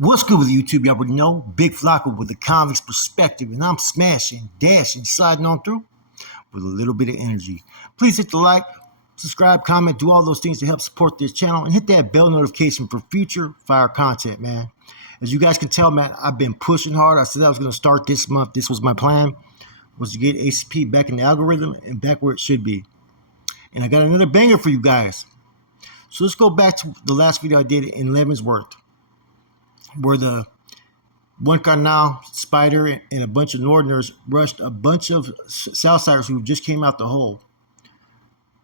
What's good with YouTube? You already know. Big Flocka with the convict's perspective, and I'm smashing, dashing, sliding on through with a little bit of energy. Please hit the like, subscribe, comment, do all those things to help support this channel, and hit that bell notification for future fire content, man. As you guys can tell, man, I've been pushing hard. I said I was going to start this month. This was my plan, was to get ACP back in the algorithm and back where it should be. And I got another banger for you guys. So let's go back to the last video I did in Leavenworth, where the one Carnal, Spider, and a bunch of Norteners rushed a bunch of Southsiders who just came out the hole.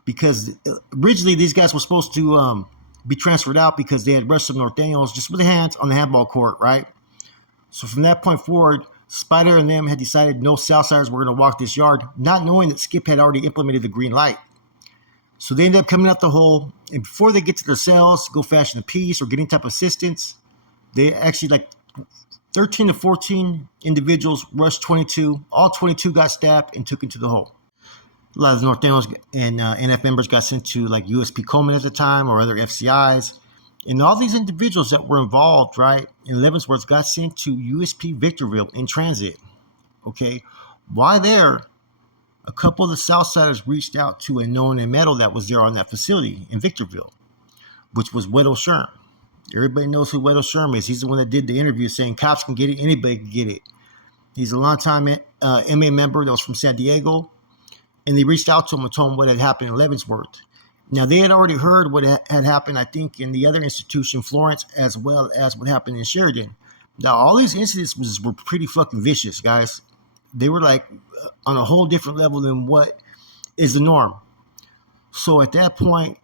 Because originally these guys were supposed to be transferred out because they had rushed some Nortenos just with their hands on the handball court, right? So from that point forward, Spider and them had decided no Southsiders were going to walk this yard, not knowing that Skip had already implemented the green light. So they ended up coming out the hole, and before they get to their cells, go fashion a piece or get any type of assistance, they actually, like 13 to 14 individuals rushed 22. All 22 got stabbed and took into the hole. A lot of the Nortenos and NF members got sent to like USP Coleman at the time or other FCIs. And all these individuals that were involved, right, in Leavenworth got sent to USP Victorville in transit. Okay. While there, a couple of the Southsiders reached out to a known and metal that was there on that facility in Victorville, which was Sherm. Everybody knows who Sherm is. He's the one that did the interview saying cops can get it, anybody can get it. He's a longtime MA member that was from San Diego, and they reached out to him and told him what had happened in Leavenworth. Now, they had already heard what had happened, I think, in the other institution, Florence, as well as what happened in Sheridan. Now, all these incidents were pretty fucking vicious, guys. They were like on a whole different level than what is the norm. So at that point,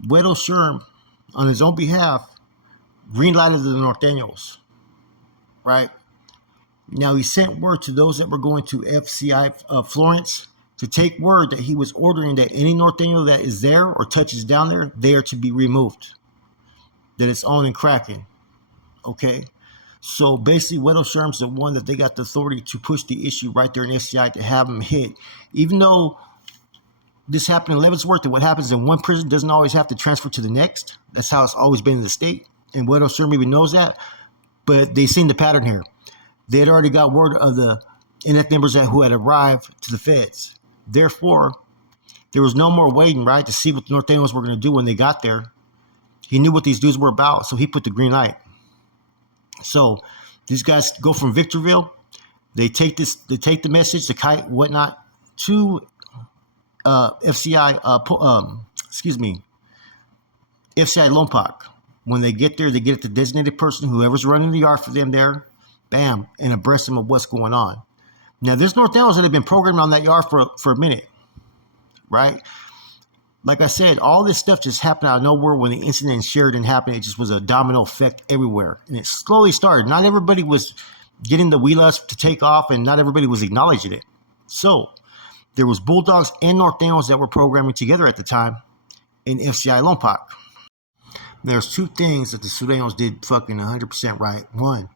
Sherm, on his own behalf, greenlighted the Nortenos, right? Now, he sent word to those that were going to FCI Florence to take word that he was ordering that any Norteno that is there or touches down there, they are to be removed, that it's on and cracking, okay? So basically, Sherm's the one that they got the authority to push the issue right there in FCI to have him hit. Even though this happened in Leavenworth, and what happens in one prison doesn't always have to transfer to the next. That's how it's always been in the state. And Sherm even knows that. But they seen the pattern here. They had already got word of the NF members who had arrived to the feds. Therefore, there was no more waiting, right, to see what the Nortenos were going to do when they got there. He knew what these dudes were about, so he put the green light. So these guys go from Victorville. They take the message, the kite, whatnot, to FCI Lompoc. When they get there, they get at the designated person, whoever's running the yard for them there, bam, and abreast them of what's going on. Now, there's Nortenos that have been programmed on that yard for a minute, right? Like I said, all this stuff just happened out of nowhere. When the incident in Sheridan happened, it just was a domino effect everywhere. And it slowly started. Not everybody was getting the wheelers to take off, and not everybody was acknowledging it. So there was Bulldogs and Nortenos that were programming together at the time in FCI Lompoc. There's two things that the Sureños did fucking 100% right. One,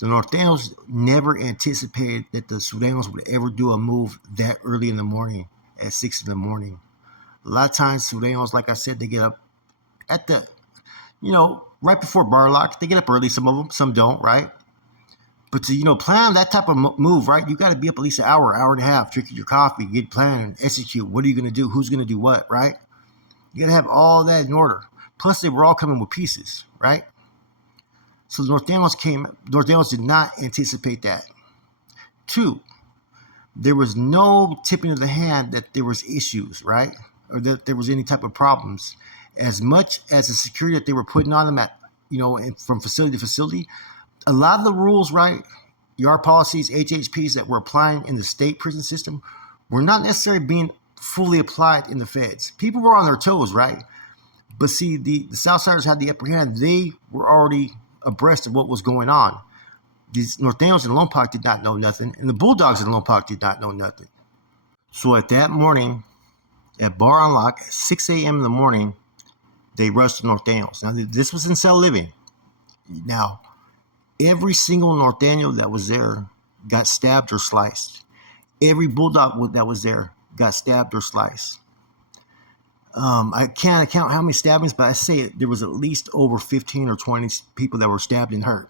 the Nortenos never anticipated that the Sureños would ever do a move that early in the morning, at 6 in the morning. A lot of times, Sureños, like I said, they get up at the, right before bar lock. They get up early, some of them, some don't, right? But to, plan that type of move, right, you got to be up at least an hour and a half, drinking your coffee, get planned, and execute. What are you going to do? Who's going to do what, right? You got to have all that in order. Plus, they were all coming with pieces, right? So the Nortenos did not anticipate that. Two, there was no tipping of the hand that there was issues, right? Or that there was any type of problems. As much as the security that they were putting on them at, from facility to facility, a lot of the rules, right, yard policies, HHPs that were applying in the state prison system were not necessarily being fully applied in the feds. People were on their toes, right? But see, the Southsiders had the upper hand. They were already abreast of what was going on. These Nortenos in Lompoc did not know nothing, and the Bulldogs in Lompoc did not know nothing. So at that morning, at Bar Unlock, at 6 a.m. in the morning, they rushed the Nortenos. Now, this was in cell living. Now, every single Norteno that was there got stabbed or sliced. Every Bulldog that was there got stabbed or sliced. I can't account how many stabbings, but I say there was at least over 15 or 20 people that were stabbed and hurt.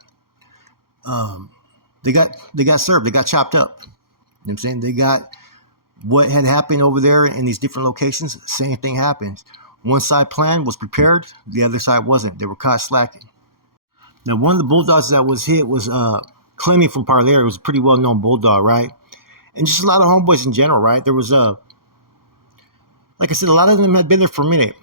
They got served. They got chopped up. You know what I'm saying? They got what had happened over there in these different locations. Same thing happens. One side plan was prepared, the other side wasn't. They were caught slacking. Now, one of the bulldogs that was hit was Clemmy from Parlier. It was a pretty well-known bulldog, right? And just a lot of homeboys in general, right? There was like I said, a lot of them had been there for a minute,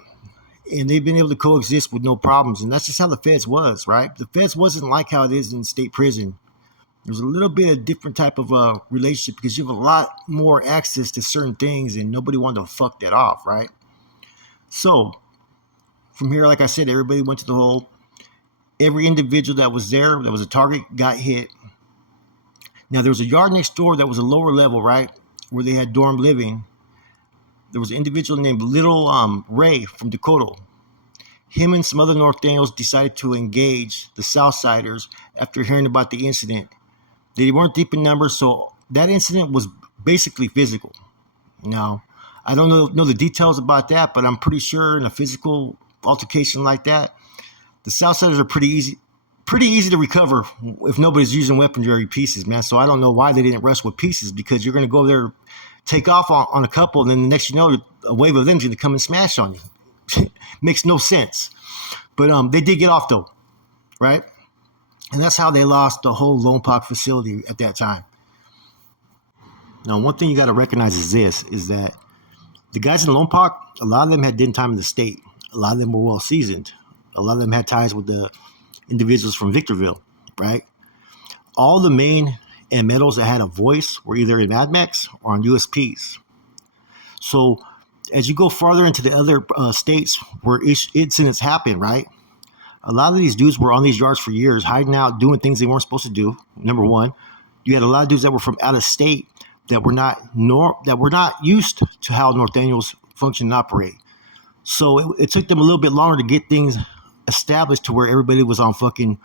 and they've been able to coexist with no problems. And that's just how the feds was, right? The feds wasn't like how it is in state prison. There's a little bit of different type of relationship because you have a lot more access to certain things, and nobody wanted to fuck that off, right? So from here, like I said, everybody went to the hole. Every individual that was there, that was a target, got hit. Now, there was a yard next door that was a lower level, right, where they had dorm living. There was an individual named Little Ray from Dakota. Him and some other Nortenos decided to engage the Southsiders after hearing about the incident. They weren't deep in numbers, so that incident was basically physical. Now, I don't know the details about that, but I'm pretty sure in a physical altercation like that, the Southsiders are pretty easy to recover if nobody's using weaponry pieces, man. So I don't know why they didn't rush with pieces, because you're going to go there, take off on a couple, and then the next you know, a wave of them is going to come and smash on you. Makes no sense. But they did get off, though, right? And that's how they lost the whole Lone Park facility at that time. Now, one thing you got to recognize is that the guys in Lone Park, a lot of them had done time in the state. A lot of them were well seasoned. A lot of them had ties with the individuals from Victorville, right? All the main and medals that had a voice were either in Mad Max or on USPs. So as you go farther into the other states where incidents happen, right? A lot of these dudes were on these yards for years, hiding out, doing things they weren't supposed to do. Number one, you had a lot of dudes that were from out of state that were not used to how Nortenos function and operate. So it took them a little bit longer to get things established to where everybody was on fucking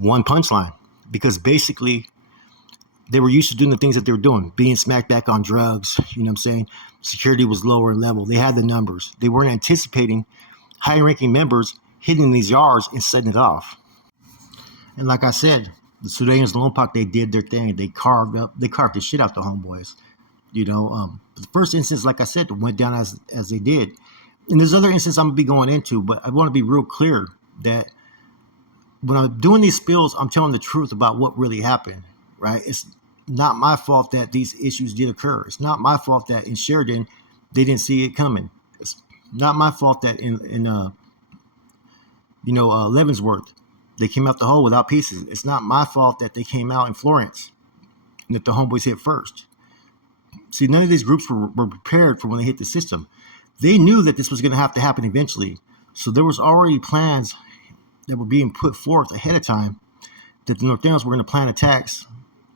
one punchline, because basically they were used to doing the things that they were doing, being smacked back on drugs. You know what I'm saying? Security was lower in level. They had the numbers. They weren't anticipating high-ranking members hitting these yards and setting it off. And like I said, the Sudanese Lone Park, they did their thing. They carved the shit out the homeboys. You know, the first instance, like I said, went down as they did. And there's other instances I'm gonna be going into, but I want to be real clear that when I'm doing these spills, I'm telling the truth about what really happened, right? It's not my fault that these issues did occur. It's not my fault that in Sheridan they didn't see it coming. It's not my fault that in Leavenworth they came out the hole without pieces. It's not my fault that they came out in Florence and that the homeboys hit first. See, none of these groups were prepared for when they hit the system. They knew that this was going to have to happen eventually. So there was already plans that were being put forth ahead of time that the Nortenos were going to plan attacks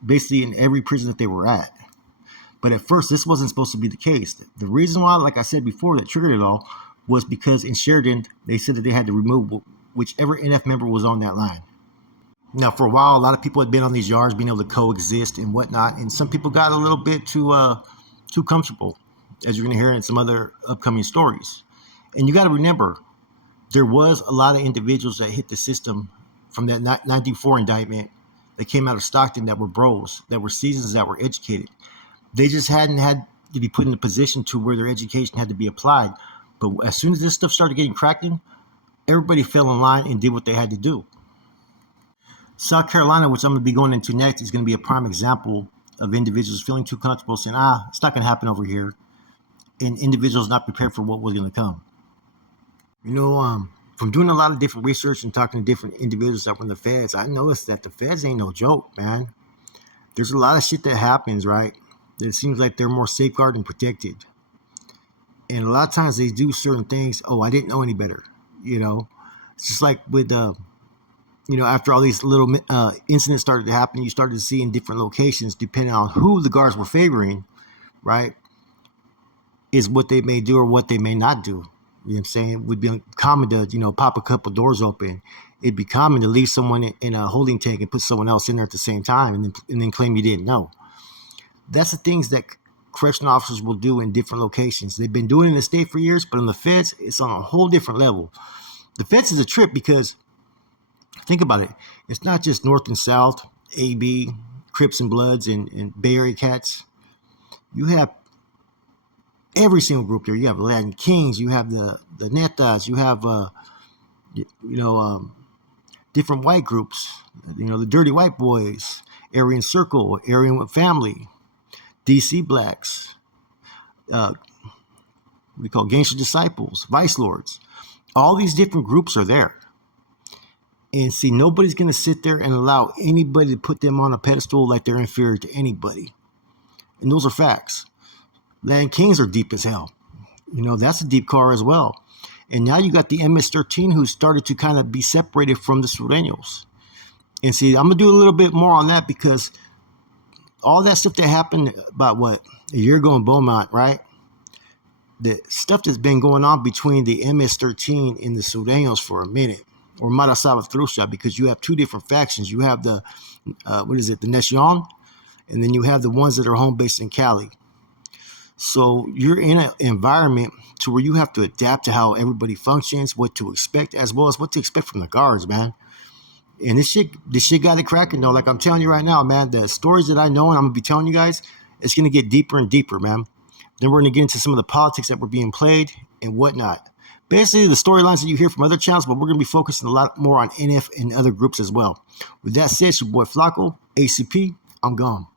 basically in every prison that they were at. But at first, this wasn't supposed to be the case. The reason why, like I said before, that triggered it all was because in Sheridan, they said that they had to remove whichever NF member was on that line. Now, for a while, a lot of people had been on these yards, being able to coexist and whatnot, and some people got a little bit too comfortable, as you're going to hear in some other upcoming stories. And you got to remember, there was a lot of individuals that hit the system from that 94 indictment that came out of Stockton that were bros, that were seasons, that were educated. They just hadn't had to be put in a position to where their education had to be applied. But as soon as this stuff started getting cracking, everybody fell in line and did what they had to do. South Carolina, which I'm going to be going into next, is going to be a prime example of individuals feeling too comfortable saying, it's not going to happen over here, and individuals not prepared for what was going to come. You know, from doing a lot of different research and talking to different individuals that were in the feds, I noticed that the feds ain't no joke, man. There's a lot of shit that happens, right? It seems like they're more safeguarded and protected. And a lot of times they do certain things. Oh, I didn't know any better. You know, it's just like with, after all these little incidents started to happen, you started to see in different locations, depending on who the guards were favoring, right, is what they may do or what they may not do. You know what I'm saying? It would be common to, pop a couple doors open. It'd be common to leave someone in a holding tank and put someone else in there at the same time and then claim you didn't know. That's the things that correctional officers will do in different locations. They've been doing it in the state for years, but in the feds, it's on a whole different level. The feds is a trip because, think about it, it's not just North and South, AB, Crips and Bloods, and Bay Area cats. You have every single group there. You have Latin Kings, you have the Netas, you have different white groups. The Dirty White Boys, Aryan Circle, Aryan Family, DC Blacks, we call Gangster Disciples, Vice Lords. All these different groups are there. And see, nobody's going to sit there and allow anybody to put them on a pedestal like they're inferior to anybody. And those are facts. Latin Kings are deep as hell. That's a deep car as well. And now you got the MS-13 who started to kind of be separated from the Sureños. And see, I'm going to do a little bit more on that because all that stuff that happened about, a year ago in Beaumont, right? The stuff that's been going on between the MS-13 and the Sureños for a minute, or Mara Salvatrucha, because you have two different factions. You have the, the Nacion, and then you have the ones that are home-based in Cali. So you're in an environment to where you have to adapt to how everybody functions, what to expect, as well as what to expect from the guards, man. And this shit got it cracking, though. Like I'm telling you right now, man, the stories that I know and I'm going to be telling you guys, it's going to get deeper and deeper, man. Then we're going to get into some of the politics that were being played and whatnot. Basically, the storylines that you hear from other channels, but we're going to be focusing a lot more on NF and other groups as well. With that said, it's your boy Flacco, ACP. I'm gone.